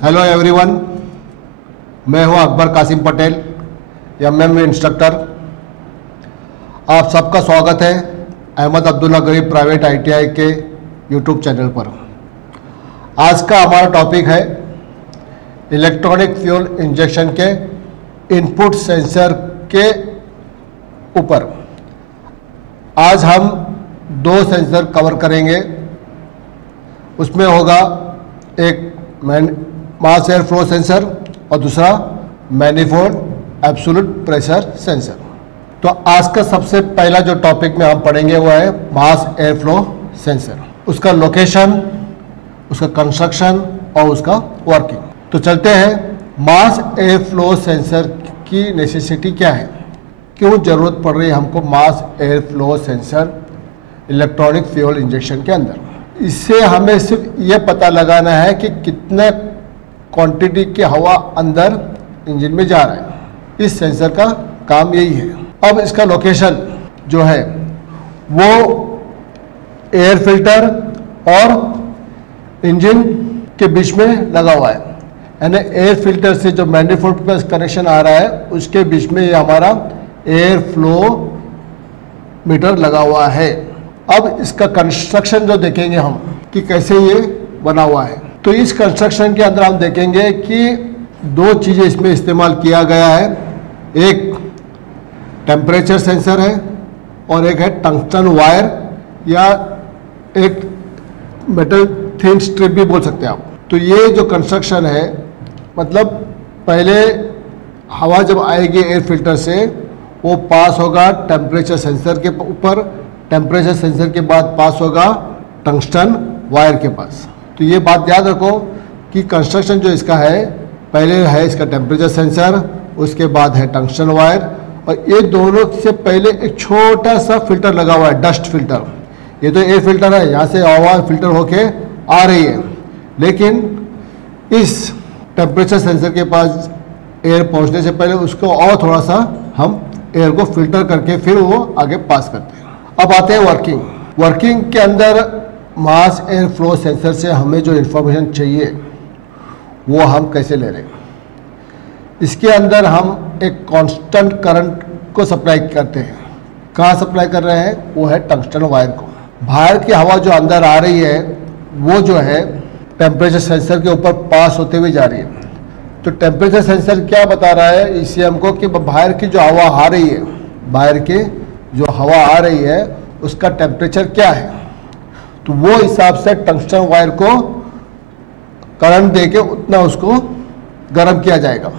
Hello everyone, मैं हूं Akbar Qasim Patel, MM instructor. आप सबका स्वागत है अहमद अब्दुल्ला गरीब प्राइवेट आईटीआई के यूट्यूब चैनल पर। आज का हमारा टॉपिक है इलेक्ट्रॉनिक फ्यूल इंजेक्शन के इनपुट सेंसर के ऊपर। आज हम दो सेंसर कवर करेंगे। उसमें होगा एक मास एयर फ्लो सेंसर और दूसरा मैनिफोल्ड एब्सोल्यूट प्रेशर सेंसर। तो आज का सबसे पहला जो टॉपिक में हम पढ़ेंगे वो है मास एयर फ्लो सेंसर, उसका लोकेशन, उसका कंस्ट्रक्शन और उसका वर्किंग। तो चलते हैं, मास एयर फ्लो सेंसर की नेसेसिटी क्या है, क्यों ज़रूरत पड़ रही है हमको mass air flow sensor electronic fuel injection के अंदर। इससे हमें सिर्फ ये पता लगाना है कि कितने क्वांटिटी की हवा अंदर इंजन में जा रहा है। इस सेंसर का काम यही है। अब इसका लोकेशन जो है वो एयर फिल्टर और इंजन के बीच में लगा हुआ है, यानी एयर फिल्टर से जो मैनिफोल्ड का कनेक्शन आ रहा है उसके बीच में ये हमारा एयर फ्लो मीटर लगा हुआ है। अब इसका कंस्ट्रक्शन जो देखेंगे हम कि कैसे ये बना हुआ है, तो इस कंस्ट्रक्शन के अंदर हम देखेंगे कि दो चीज़ें इसमें इस्तेमाल किया गया है। एक टेम्परेचर सेंसर है और एक है टंगस्टन वायर या एक मेटल थिन स्ट्रिप भी बोल सकते हैं आप। तो ये जो कंस्ट्रक्शन है, मतलब पहले हवा जब आएगी एयर फिल्टर से वो पास होगा टेम्परेचर सेंसर के ऊपर, टेम्परेचर सेंसर के बाद पास होगा टंगस्टन वायर के पास। तो ये बात याद रखो कि कंस्ट्रक्शन जो इसका है, पहले है इसका टेम्परेचर सेंसर, उसके बाद है टंगस्टन वायर, और ये दोनों से पहले एक छोटा सा फिल्टर लगा हुआ है, डस्ट फिल्टर। ये तो एयर फिल्टर है, यहाँ से हवा फिल्टर होके आ रही है, लेकिन इस टेम्परेचर सेंसर के पास एयर पहुँचने से पहले उसको और थोड़ा सा हम एयर को फिल्टर करके फिर वो आगे पास करते हैं। अब आते हैं वर्किंग। वर्किंग के अंदर मास एयर फ्लो सेंसर से हमें जो इन्फॉर्मेशन चाहिए वो हम कैसे ले रहे हैं। इसके अंदर हम एक कांस्टेंट करंट को सप्लाई करते हैं। कहाँ सप्लाई कर रहे हैं, वो है टंगस्टन वायर को। बाहर की हवा जो अंदर आ रही है वो जो है टेम्परेचर सेंसर के ऊपर पास होते हुए जा रही है। तो टेम्परेचर सेंसर क्या बता रहा है ईसीएम को कि बाहर की जो हवा आ रही है, बाहर की जो हवा आ रही है उसका टेम्परेचर क्या है। तो वो हिसाब से टंगस्टन वायर को करंट देके उतना उसको गर्म किया जाएगा।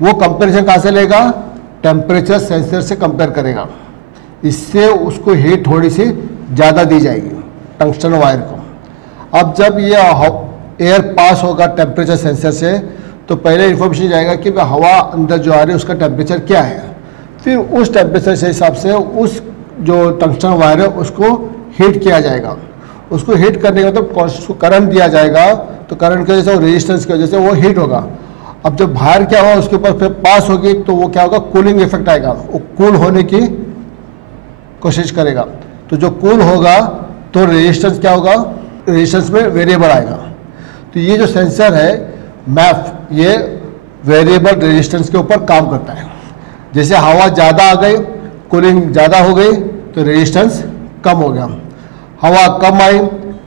वो कंपैरिजन कहाँ से लेगा, टेम्परेचर सेंसर से कंपेयर करेगा। इससे उसको हीट थोड़ी सी ज़्यादा दी जाएगी टंगस्टन वायर को। अब जब ये एयर पास होगा टेम्परेचर सेंसर से, तो पहले इन्फॉर्मेशन जाएगा कि हवा अंदर जो आ रही है उसका टेम्परेचर क्या है। फिर उस टेम्परेचर से हिसाब से उस जो टंगस्टन वायर है उसको हीट किया जाएगा। उसको हीट करने के बाद उसको करंट दिया जाएगा, तो करंट की वजह से, रेजिस्टेंस की वजह से वो हीट होगा। अब जब बाहर क्या होगा उसके ऊपर फिर पास होगी तो वो क्या होगा, कूलिंग इफेक्ट आएगा, वो कूल होने की कोशिश करेगा। तो जो कूल होगा तो रेजिस्टेंस क्या होगा, रेजिस्टेंस में वेरिएबल आएगा। तो ये जो सेंसर है मैफ, ये वेरिएबल रेजिस्टेंस के ऊपर काम करता है। जैसे हवा ज़्यादा आ गई, कूलिंग ज़्यादा हो गई तो रेजिस्टेंस कम हो गया, हवा कम आई,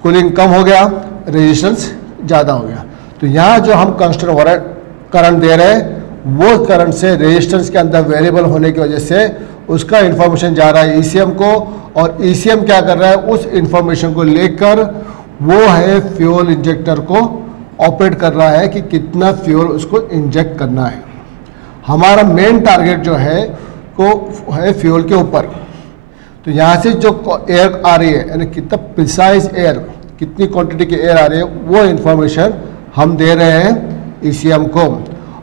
कूलिंग कम हो गया, रेजिस्टेंस ज़्यादा हो गया। तो यहाँ जो हम कांस्टेंट करंट दे रहे हैं वो करंट से रेजिस्टेंस के अंदर वेरिएबल होने की वजह से उसका इन्फॉर्मेशन जा रहा है ईसीएम को, और ईसीएम क्या कर रहा है, उस इन्फॉर्मेशन को लेकर वो है फ्यूल इंजेक्टर को ऑपरेट कर रहा है कि कितना फ्यूल उसको इंजेक्ट करना है। हमारा मेन टारगेट जो है को है फ्यूल के ऊपर। तो यहाँ से जो एयर आ रही है, यानी कितना प्रिसाइज एयर, कितनी क्वांटिटी की एयर आ रही है, वो इन्फॉर्मेशन हम दे रहे हैं ईसीएम को।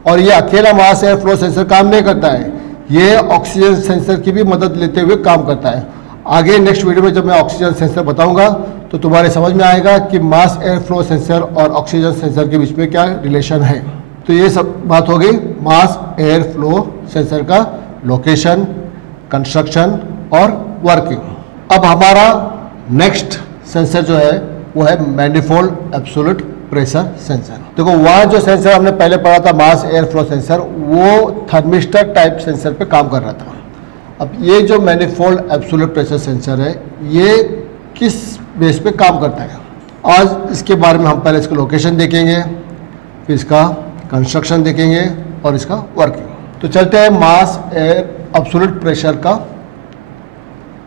और ये अकेला मास एयर फ्लो सेंसर काम नहीं करता है, ये ऑक्सीजन सेंसर की भी मदद लेते हुए काम करता है। आगे नेक्स्ट वीडियो में जब मैं ऑक्सीजन सेंसर बताऊंगा तो तुम्हारे समझ में आएगा कि मास एयर फ्लो सेंसर और ऑक्सीजन सेंसर के बीच में क्या रिलेशन है। तो ये सब बात हो गई मास एयर फ्लो सेंसर का लोकेशन, कंस्ट्रक्शन और वर्किंग। अब हमारा नेक्स्ट सेंसर जो है वो है मैनिफोल्ड एब्सोल्यूट प्रेशर सेंसर। देखो वहाँ जो सेंसर हमने पहले पढ़ा था मास एयर फ्लो सेंसर, वो थर्मिस्टर टाइप सेंसर पे काम कर रहा था। अब ये जो मैनिफोल्ड एब्सोल्यूट प्रेशर सेंसर है, ये किस बेस पे काम करता है, आज इसके बारे में हम पहले इसका लोकेशन देखेंगे, फिर इसका कंस्ट्रक्शन देखेंगे और इसका वर्किंग। तो चलते हैं मास एयर एब्सोल्यूट प्रेशर का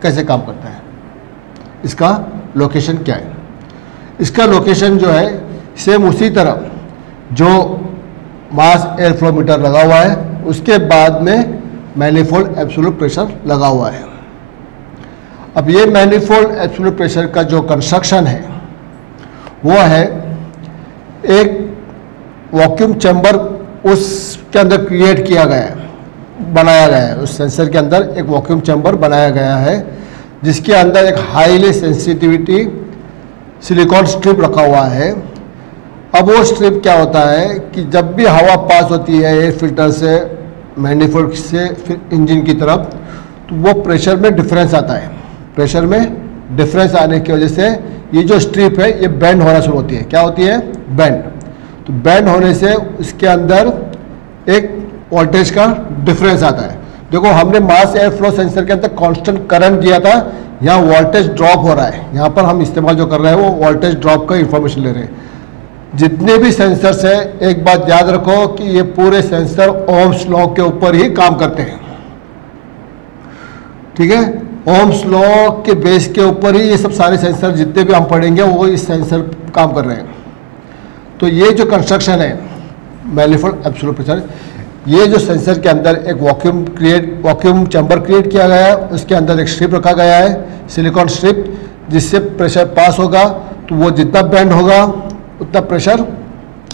कैसे काम करता है, इसका लोकेशन क्या है। इसका लोकेशन जो है सेम उसी तरह जो मास एयर फ्लो मीटर लगा हुआ है उसके बाद में मैनिफोल्ड एब्सोल्यूट प्रेशर लगा हुआ है। अब ये मैनिफोल्ड एब्सोल्यूट प्रेशर का जो कंस्ट्रक्शन है वो है एक वैक्यूम चैम्बर उसके अंदर क्रिएट किया गया है, बनाया गया है। उस सेंसर के अंदर एक वैक्यूम चैम्बर बनाया गया है जिसके अंदर एक हाईली सेंसिटिविटी सिलिकॉन स्ट्रिप रखा हुआ है। अब वो स्ट्रिप क्या होता है कि जब भी हवा पास होती है एयर फिल्टर से मैनिफोल्ड से फिर इंजन की तरफ, तो वो प्रेशर में डिफरेंस आता है। प्रेशर में डिफरेंस आने की वजह से ये जो स्ट्रिप है ये बेंड होना शुरू होती है। क्या होती है? बेंड। तो बेंड होने से उसके अंदर एक वोल्टेज का डिफरेंस आता है। देखो हमने मास एयर फ्लो सेंसर के अंदर कांस्टेंट करंट दिया था, यहाँ वोल्टेज ड्रॉप हो रहा है। यहाँ पर हम इस्तेमाल जो कर रहे हैं वो वोल्टेज ड्रॉप का इंफॉर्मेशन ले रहे हैं। जितने भी सेंसर्स है, एक बात याद रखो कि ये पूरे सेंसर ओम्स लॉ के ऊपर ही काम करते हैं, ठीक है। ओम्स लॉ के बेस के ऊपर ही ये सब सारे सेंसर जितने भी हम पढ़ेंगे वो इस सेंसर काम कर रहे हैं। तो ये जो कंस्ट्रक्शन है मैनिफोल्ड एब्सोल्यूट प्रेशर, ये जो सेंसर के अंदर एक वैक्यूम चैम्बर क्रिएट किया गया है, उसके अंदर एक स्ट्रिप रखा गया है सिलिकॉन स्ट्रिप, जिससे प्रेशर पास होगा तो वो जितना बेंड होगा उतना प्रेशर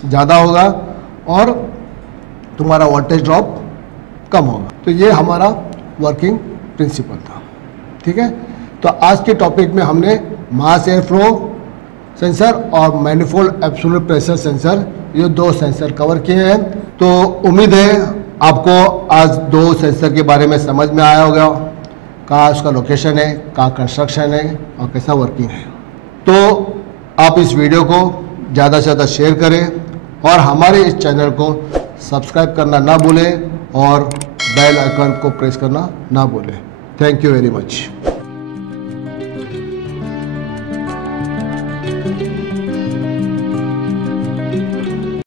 ज़्यादा होगा और तुम्हारा वोल्टेज ड्रॉप कम होगा। तो ये हमारा वर्किंग प्रिंसिपल था, ठीक है। तो आज के टॉपिक में हमने मास एयर फ्लो सेंसर और मैनिफोल्ड एब्सोल्यूट प्रेशर सेंसर, ये दो सेंसर कवर किए हैं। तो उम्मीद है आपको आज दो सेंसर के बारे में समझ में आया होगा, कहाँ उसका लोकेशन है, कहाँ कंस्ट्रक्शन है और कैसा वर्किंग है। तो आप इस वीडियो को ज़्यादा से ज़्यादा शेयर करें और हमारे इस चैनल को सब्सक्राइब करना ना भूलें और बेल आइकन को प्रेस करना ना भूलें। Thank you very much.